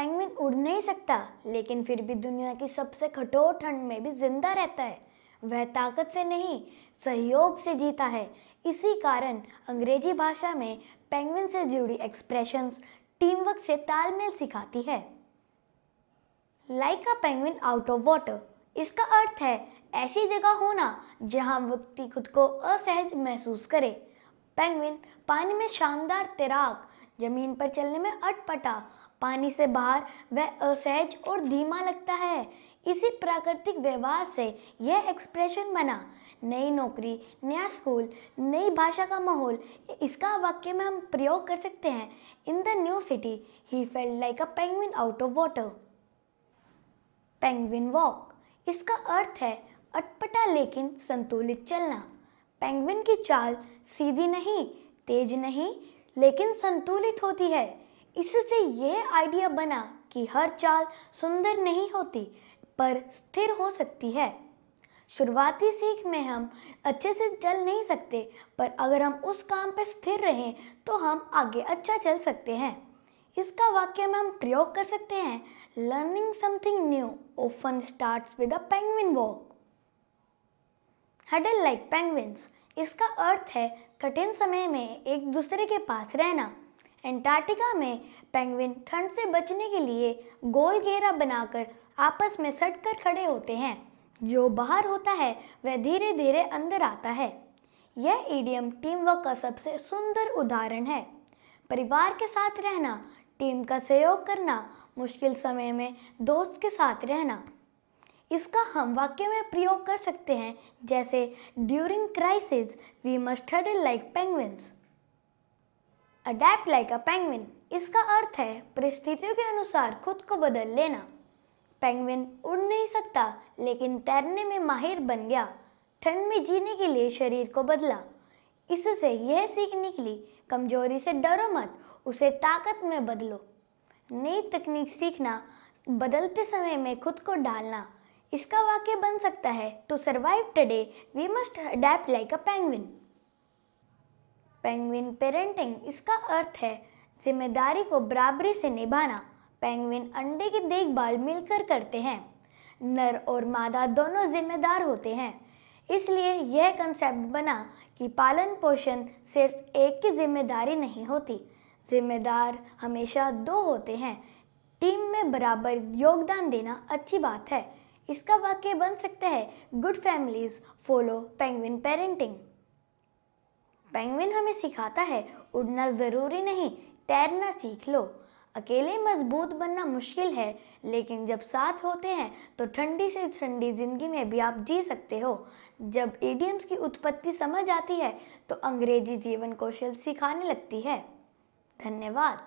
Penguin उड़ नहीं सकता, लेकिन फिर भी दुनिया की सबसे कठोर ठंड में भी जिंदा रहता है। वह ताकत से नहीं, सहयोग से जीता है। इसी कारण अंग्रेजी भाषा में पेंगुइन से जुड़ी एक्सप्रेशंस टीम वर्क से तालमेल सिखाती है। Like a penguin out of water, इसका अर्थ है ऐसी जगह होना जहां व्यक्ति खुद को असहज महसूस करे। पेंगुइन पानी में शानदार तैराक, जमीन पर चलने में अटपटा, पानी से बाहर वह असहज और धीमा लगता है। इसी प्राकृतिक व्यवहार से यह एक्सप्रेशन बना। नई नौकरी, नया स्कूल, नई भाषा का माहौल, इसका वाक्य में हम प्रयोग कर सकते हैं। In the new city he felt like a penguin out of water. Penguin walk, इसका अर्थ है अटपटा लेकिन संतुलित चलना। पेंगुइन की चाल सीधी नहीं, तेज नहीं, लेकिन संतुलित होती है। इससे यह आइडिया बना कि हर चाल सुंदर नहीं होती, पर स्थिर हो सकती है। शुरुआती सीख में हम अच्छे से चल नहीं सकते, पर अगर हम उस काम पर स्थिर रहें तो हम आगे अच्छा चल सकते हैं। इसका वाक्य में हम प्रयोग कर सकते हैं। Learning something new often starts with a penguin walk. Huddle like penguins, इसका अर्थ है कठिन समय में एक दूसरे के पास रहना। एंटार्क्टिका में पेंगुइन ठंड से बचने के लिए गोल घेरा बनाकर आपस में सटकर खड़े होते हैं। जो बाहर होता है वह धीरे धीरे अंदर आता है। यह इडियम टीम वर्क का सबसे सुंदर उदाहरण है। परिवार के साथ रहना, टीम का सहयोग करना, मुश्किल समय में दोस्त के साथ रहना। इसका हम वाक्य में प्रयोग कर सकते हैं, जैसे during crisis we must huddle like penguins. Adapt like a penguin, इसका अर्थ है परिस्थितियों के अनुसार खुद को बदल लेना। पेंगुइन उड़ नहीं सकता, लेकिन तैरने में माहिर बन गया। ठंड में जीने के लिए शरीर को बदला। इससे यह सीख निकली, कमजोरी से डरो मत, उसे ताकत में बदलो। नई तकनीक सीखना, बदलते समय में खुद को डालना। इसका वाक्य बन सकता है, to survive today we must adapt like a penguin. Penguin parenting, इसका अर्थ है जिम्मेदारी को बराबरी से निभाना। पेंगुइन अंडे की देखभाल मिलकर करते हैं। नर और मादा दोनों जिम्मेदार होते हैं। इसलिए यह कंसेप्ट बना कि पालन पोषण सिर्फ एक की जिम्मेदारी नहीं होती। जिम्मेदार हमेशा दो होते हैं। टीम में बराबर योगदान देना अच्छी बात है। इसका वाक्य बन सकता है, good families follow penguin parenting. Penguin हमें सिखाता है उड़ना जरूरी नहीं, तैरना सीख लो। अकेले मजबूत बनना मुश्किल है, लेकिन जब साथ होते हैं तो ठंडी से ठंडी जिंदगी में भी आप जी सकते हो। जब इडियम्स की उत्पत्ति समझ आती है तो अंग्रेजी जीवन कौशल सिखाने लगती है। धन्यवाद।